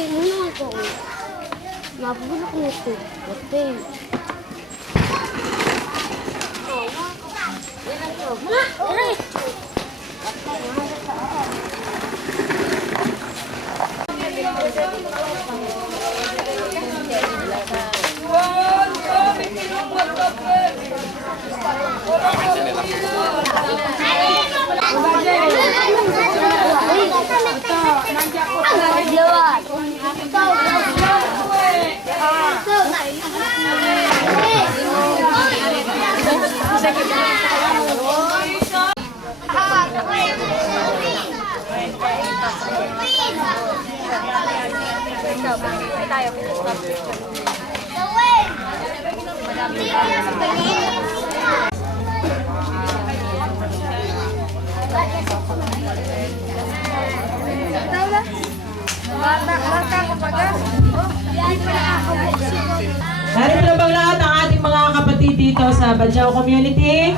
Muna ako. Nabulok nito. Okay. Narito na bang lahat ang ating mga kapatid dito sa Badjao Community?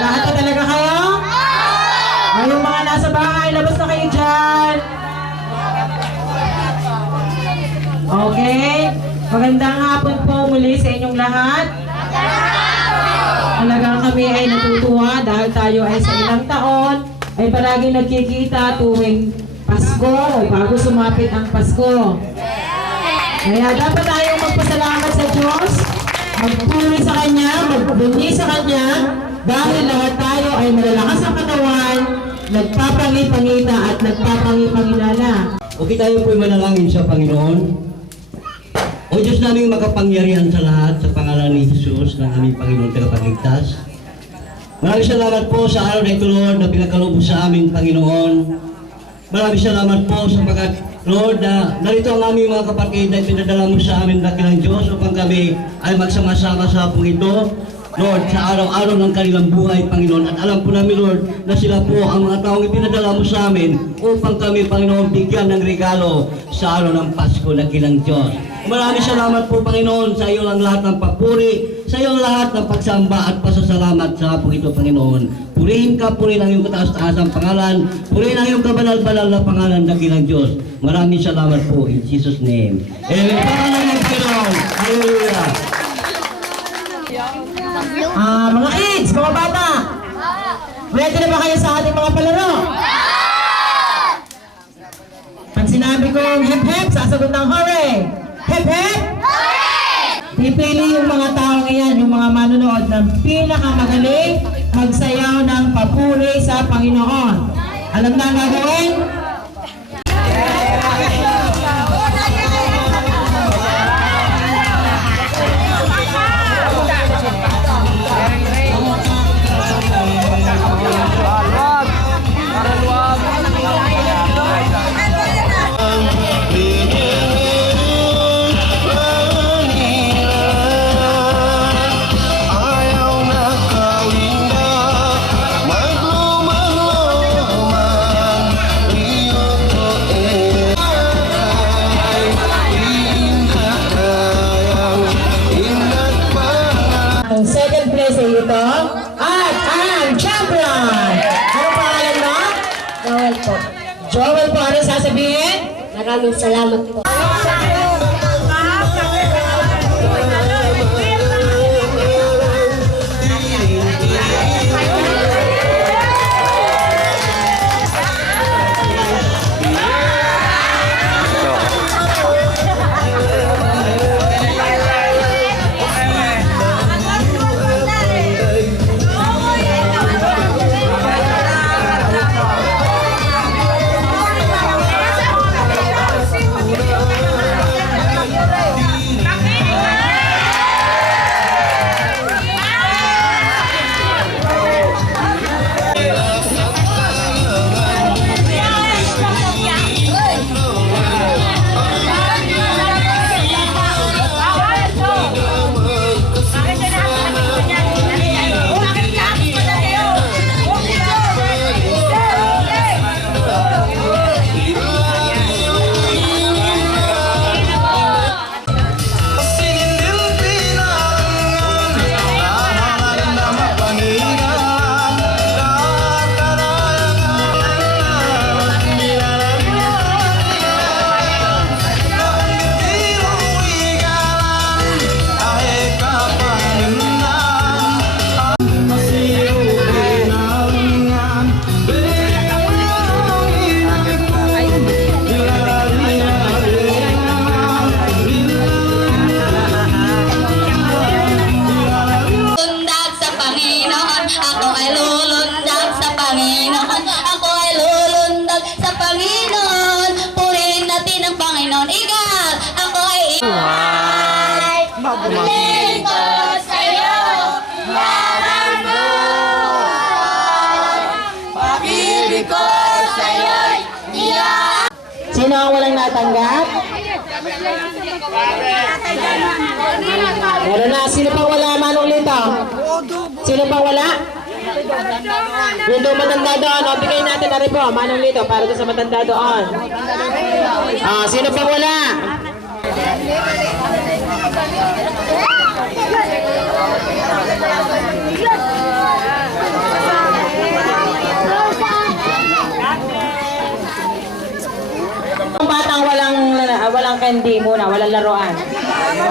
Lahat na talaga kayo? Ngayong mga nasa bahay, labas na kayo dyan. Okay? Magandang hapon po muli sa inyong lahat. Talagang kami ay natutuwa dahil tayo ay sa ilang taon ay palagi nagkikita tuwing Pasko o bago sumapit ang Pasko. Kaya dapat tayong magpasalamat sa Diyos, magpuri sa Kanya, magbunyi sa Kanya, dahil lahat tayo ay malalakas ang katawan, nagpapangipangita at nagpapangipangilala. Okay, tayo po'y manalangin sa Panginoon. O Diyos naming makapangyarihan sa lahat, sa pangalan ni Jesus, na aming Panginoon tagapagligtas. Maraming salamat po sa araw na ito, Lord, na pinagkaloob sa aming Panginoon. Maraming salamat po sapagkat, Lord, na narito ang aming mga kapatid na pinadala mo sa amin dakilang Diyos upang kami ay magsama-sama sa hapong ito, Lord, sa araw-araw ng kanilang buhay, Panginoon. At alam po namin, Lord, na sila po ang mga taong ipinadala mo sa amin upang kami, Panginoon, bigyan ng regalo sa araw ng Pasko na kilang Diyos. Maraming salamat po, Panginoon, sa iyo lang lahat ng papuri, sa iyo lahat ng pagsamba at pasasalamat sa hapong ito, Panginoon. Purihin ka, purihin ang iyong kataas-taasang pangalan, purihin ang iyong kabanal-banal na pangalan na kilang Diyos. Maraming salamat po, in Jesus' name. Amen. Pangalan ng Panginoon. Hallelujah. Mga kids, mga bata, ready na ba kayo sa ating mga palaro? Pag sinabi kong hip-hip, sasagot ng hooray! Hip-hip! Pipili yung mga taong iyan, yung mga manunood ng pinakamagaling magsayaw ng papuri sa Panginoon. Alam na ang gagawin? Ang second place ay ito at ang champion! Anong pangalan mo? Joel po. Joel po, ano sasabihin? Maraming salamat po. Ako ay lulundag sa Panginoon. Ako ay lulundag sa Panginoon. Purihin natin ang Panginoon. Igal! Ako ay pagpiliin ko sa'yo. Marang pag-ibig ko sa'yo'y niya. Sino ang walang natanggap? Meron na. Sino pang wala, Manong Lito? Sino pang wala? Yung doon matanda doon. O, bigay natin na rin po, Manong Lito, para doon sa matanda doon. Sino pang wala? Ang batang walang candy muna, walang laruan.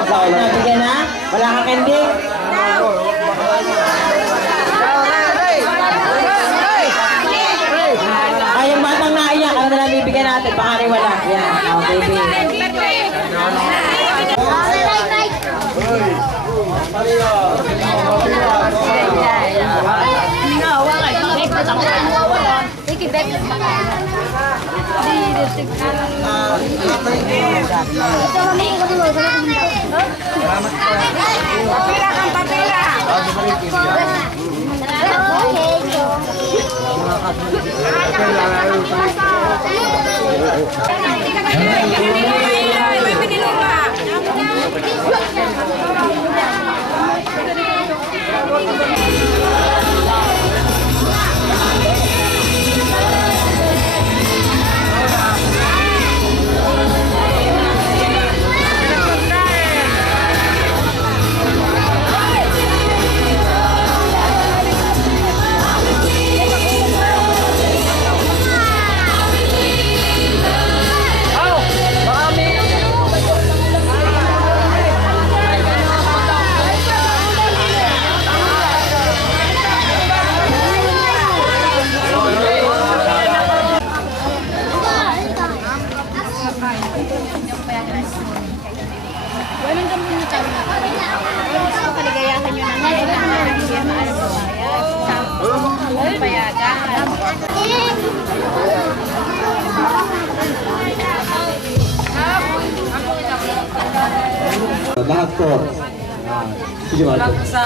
Nabigyan na? Wala kang candy? Ay, yung batang naiyak, ano na lang bibigyan natin? Baka rin wala. Yan, oh, baby. Lahat po. Sige ba? Sa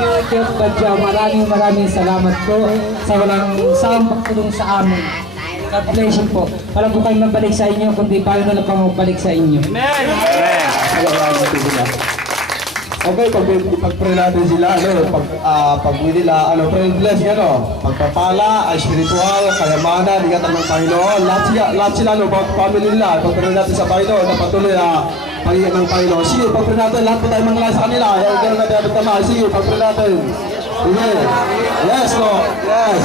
YouTube Badya, maraming salamat po sa walang sawang pagtulong sa amin. God bless you po. Wala po kayong mabalik sa inyo, kundi paano na lang pa mabalik sa inyo. Okay, pag-pray natin sila, pag-uwi nila, pray bless, pagpapala, spiritual, kayamanan, ingatan ng Panginoon, lahat sila, family nila, pag-pray natin sa Panginoon, na patuloy pag-iingat ng Panginoon. Sige, pag-pray natin, lahat po tayo mangalala sa kanila, gano'n natin abot naman, sige, pag-pray natin. Sige, yes, Lord, yes.